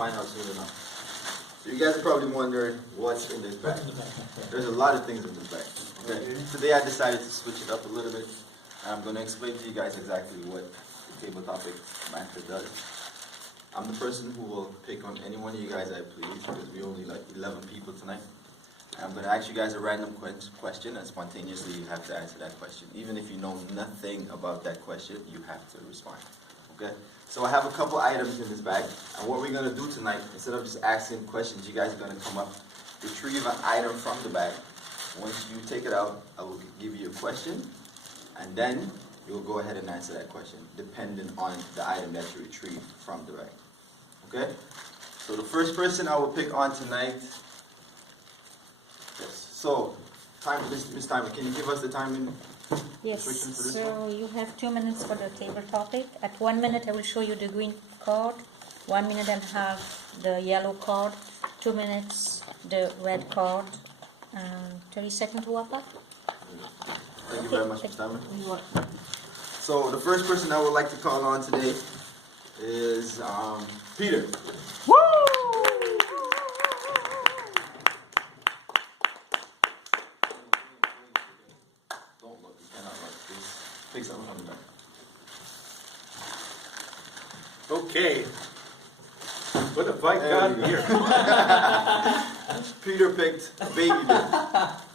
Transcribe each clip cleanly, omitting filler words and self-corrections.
find out soon enough. So you guys are probably wondering what's in this bag. There's a lot of things in this bag. Okay? Today I decided to switch it up a little bit. I'm going to explain to you guys exactly what the TableTopics March does. I'm the person who will pick on any one of you guys I please, because we only like 11 people tonight. I'm going to ask you guys a random question, and spontaneously you have to answer that question. Even if you know nothing about that question, you have to respond. Okay? So I have a couple items in this bag, and what we're going to do tonight, instead of just asking questions, you guys are going to come up, retrieve an item from the bag. Once you take it out, I will give you a question, and then you'll go ahead and answer that question, depending on the item that you retrieve from the bag. Okay? So the first person I will pick on tonight. Yes. So, Miss Timer, can you give us the timing? Yes, so you have 2 minutes for the table topic. At 1 minute I will show you the green card, 1 minute and a half the yellow card, 2 minutes the red card, 30 seconds to wrap up. Thank you very much, Ms. Timer. You are. So the first person I would like to call on today is Peter. Woo! Don't look, you cannot look. Please take something from the back. Okay. What have I got here? Peter picked a baby bed.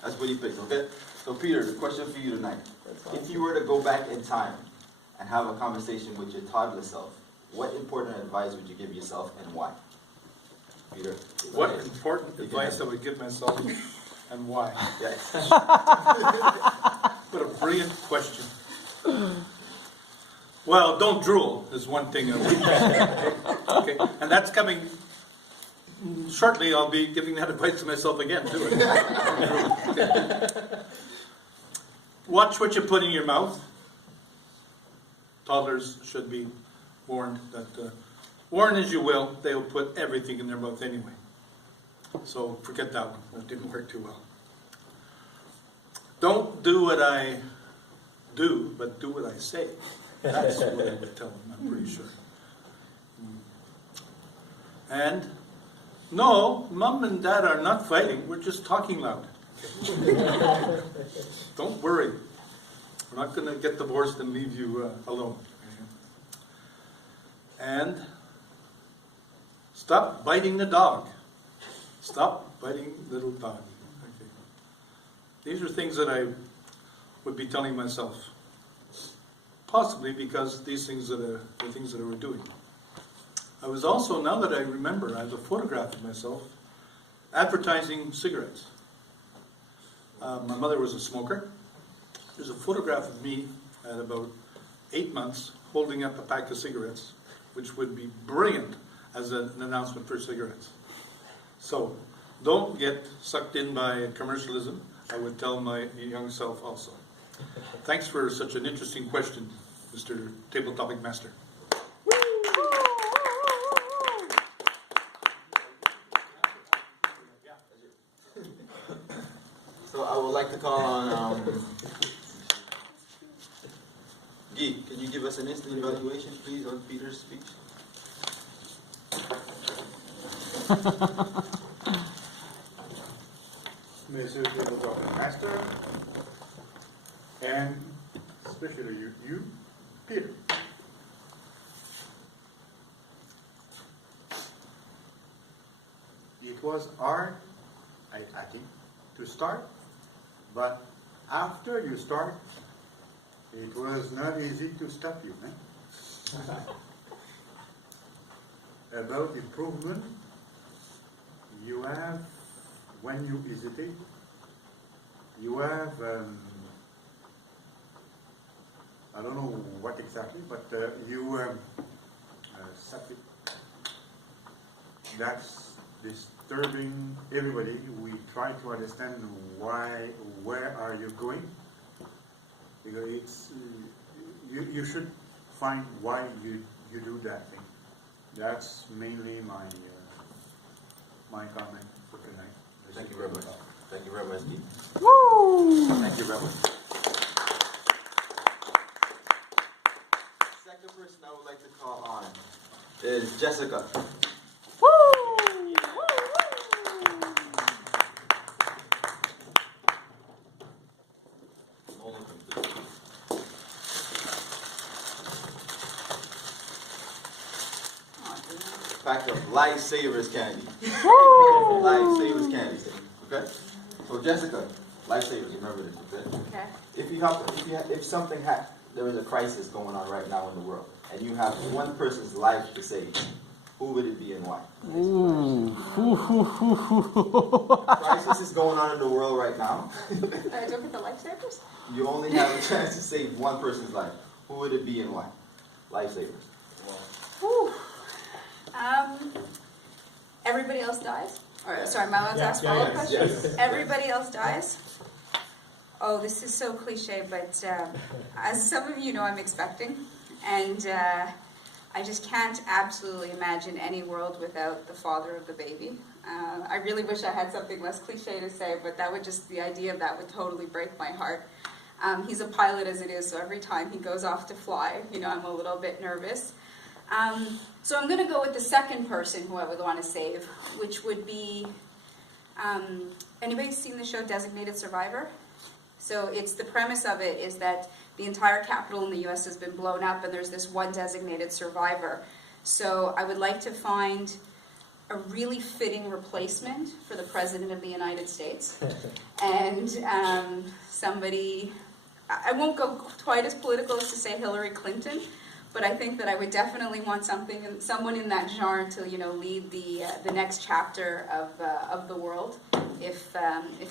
That's what he picked, okay? So Peter, the question for you tonight. If you were to go back in time and have a conversation with your toddler self, what important advice would you give yourself and why? Peter. What important advice I would give myself and why? Yes. What a brilliant question. Well, don't drool is one thing. Okay, and that's coming shortly. I'll be giving that advice to myself again, too. Watch what you put in your mouth. Toddlers should be warned that, warn as you will, they will put everything in their mouth anyway. So forget that one. That didn't work too well. Don't do what I do, but do what I say. That's what I would tell them, I'm pretty sure. And no, Mom and Dad are not fighting. We're just talking loud. Don't worry. We're not going to get divorced and leave you alone. And stop biting the dog. Stop biting little dog. Okay. These are things that I would be telling myself. Possibly because these things are the things that I was doing. I was also, now that I remember, I have a photograph of myself advertising cigarettes. My mother was a smoker. There's a photograph of me at about 8 months holding up a pack of cigarettes, which would be brilliant as an announcement for cigarettes. So, don't get sucked in by commercialism. I would tell my young self also. Thanks for such an interesting question, Mr. Tabletop Master. So I would like to call on Guy. Can you give us an instant evaluation, please, on Peter's speech? Mr. Tabletop Master, and especially you, Peter. It was hard, I think, to start, but after you start, it was not easy to stop you. About improvement, you have, when you hesitate, you have, I don't know what exactly, but you that's disturbing everybody. We try to understand where are you going, because it's you should find why you do that thing. That's mainly my comment for tonight. Thank you very much. Thank you very much, Guy. Woo! Thank you very much. Second person I would like to call on is Jessica. Woo! pack of Lifesavers candy. Lifesavers candy. Okay? So Jessica, Lifesavers, remember this, okay? Okay. If something there is a crisis going on right now in the world, and you have one person's life to save, who would it be and why? Crisis is going on in the world right now. Don't get the lifesavers? You only have a chance to save one person's life. Who would it be and why? Lifesavers. Whew. Everybody else dies? Or, sorry, am I allowed to ask follow-up questions? Yes. Everybody else dies? Oh, this is so cliche, but as some of you know, I'm expecting. And I just can't absolutely imagine any world without the father of the baby. I really wish I had something less cliche to say, but the idea of that would totally break my heart. He's a pilot as it is, so every time he goes off to fly, I'm a little bit nervous. So I'm going to go with the second person who I would want to save, which would be, anybody seen the show Designated Survivor? So the premise of it is that the entire capital in the U.S. has been blown up, and there's this one designated survivor. So I would like to find a really fitting replacement for the President of the United States. And somebody, I won't go quite as political as to say Hillary Clinton, but I think that I would definitely want someone in that genre to, lead the next chapter of the world. If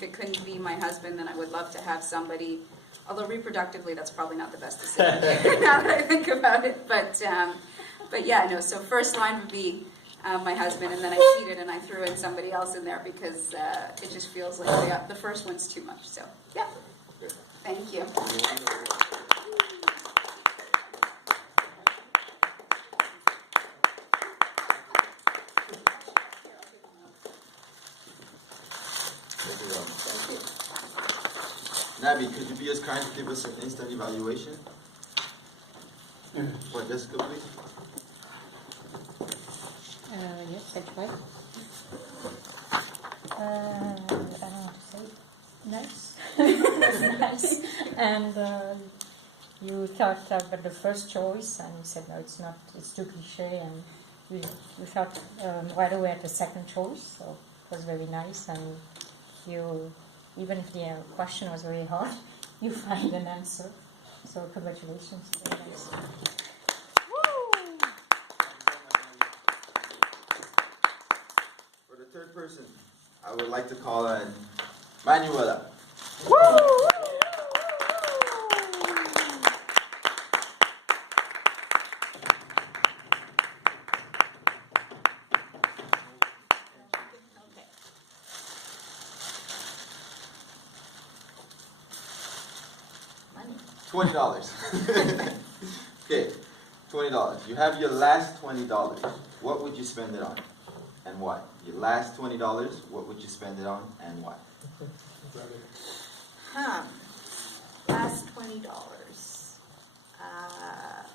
it couldn't be my husband, then I would love to have somebody. Although reproductively, that's probably not the best decision now that I think about it. But yeah, no. So first line would be my husband, and then I cheated and I threw in somebody else in there because it just feels like the first one's too much. So yeah, thank you. Nabby, could you be as kind to give us an instant evaluation? For Jessica, please. Yes, I try. I don't know how to say it. Nice. Nice. And you thought about the first choice, and you said, no, it's not, it's too cliche, and you thought right away at the second choice, so it was very nice, and you, even if the question was very hard, you find an answer. So congratulations. Very nice. For the third person, I would like to call on Manuela. $20. Okay, $20. You have your last $20. What would you spend it on, and why? Your last $20. What would you spend it on, and why? Last $20. I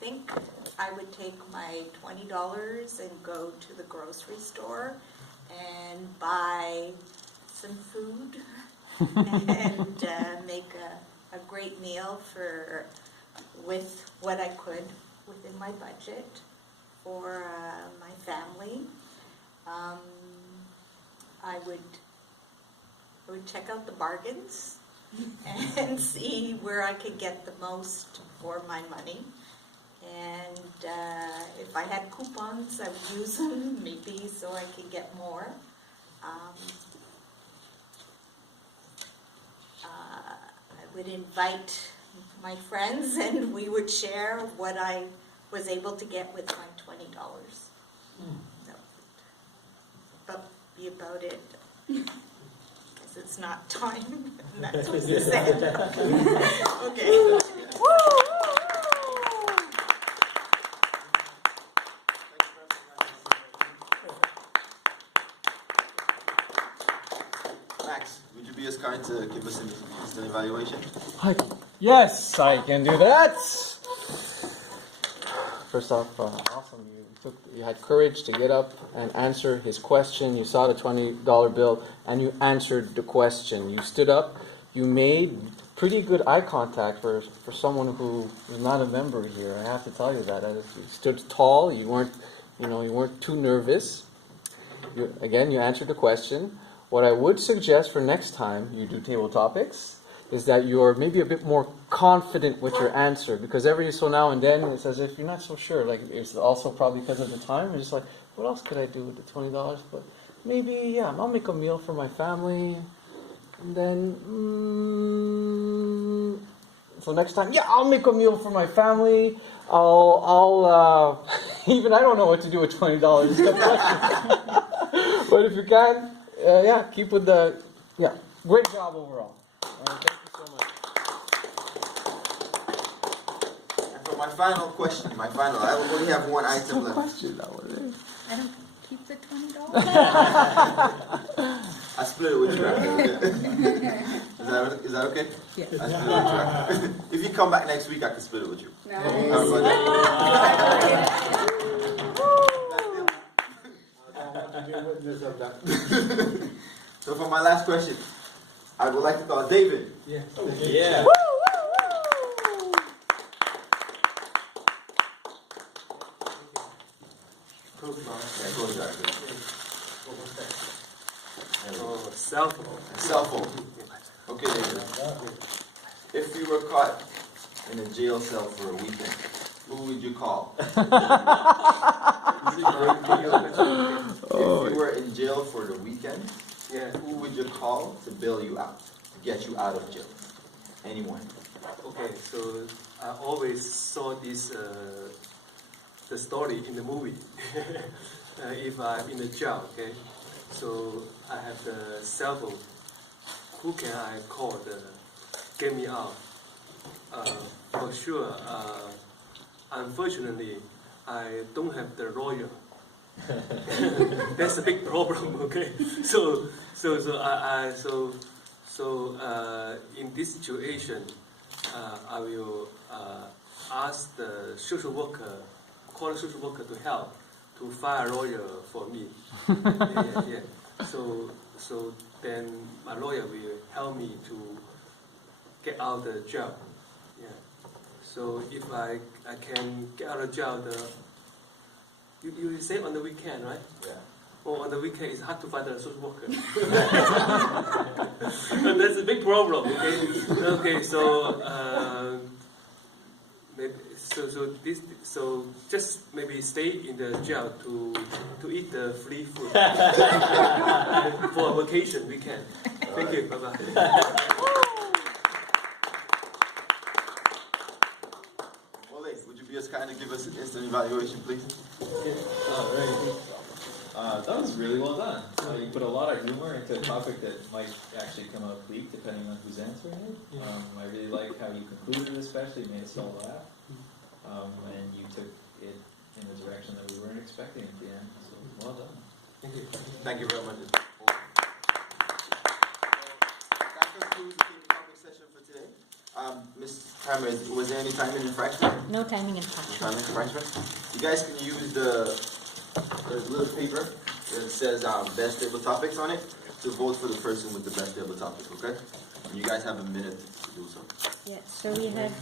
think I would take my $20 and go to the grocery store and buy some food and make a great meal with what I could within my budget for my family. I would check out the bargains and see where I could get the most for my money. And if I had coupons, I would use them maybe so I could get more. I would invite my friends and we would share what I was able to get with my $20. That would be about it. Because it's not time. And that's what you said. Okay. Max, would you be as kind to give us an instant evaluation? Yes, I can do that. First off, awesome. You had courage to get up and answer his question. You saw the $20 bill and you answered the question. You stood up, you made pretty good eye contact for someone who is not a member here. I have to tell you that. You stood tall. You weren't too nervous. Again, you answered the question. What I would suggest for next time you do table topics is that you're maybe a bit more confident with your answer, because every so now and then it's as if you're not so sure. Like, it's also probably because of the time. You're just like, what else could I do with the $20? But maybe, yeah, I'll make a meal for my family. And then, so next time, yeah, I'll make a meal for my family. I'll even I don't know what to do with $20. But if you can, yeah, keep with the, yeah, great job overall. All right, thank you so much. And for my final question, I only have one item left. I don't keep the $20. I split it with you. Is that okay? Yeah. I split it with you. If you come back next week, I can split it with you. Nice. How about that? So for my last question, I would like to call David. Yeah. Yeah, close your eyes. Cell phone. Cell phone. Okay, David. If you were caught in a jail cell for a weekend, who would you call? If you were in jail for the weekend, Yeah. who would you call to bail you out, to get you out of jail? Anyone. Okay, so I always saw this the story in the movie. If I'm in a jail, okay, so I have the cell phone. Who can I call to get me out? For sure. Unfortunately, I don't have the lawyer. That's a big problem. Okay, so in this situation, I will ask the social worker, call the social worker to help to find a lawyer for me. Yeah. So then my lawyer will help me to get out of the jail. Yeah. So if I can get out of jail, you say on the weekend, right? Yeah. Well, on the weekend it's hard to find a social worker. That's a big problem. Okay. So just maybe stay in the jail to eat the free food for a vacation weekend. Thank you. Bye bye. Would you be as kind to give us an instant evaluation, please? That was really well done. You put a lot of humor into a topic that might actually come out bleak depending on who's answering it. I really like how you concluded, especially made us all laugh. And you took it in a direction that we weren't expecting at the end. So well done. Thank you. Thank you very much. That concludes the topic session for today. Ms. Hammer, was there any timing infraction? No timing infraction. Timing infraction? You guys can use there's a little paper that says best table topics on it to vote for the person with the best table topic, okay? And you guys have a minute to do so. Yeah, so we have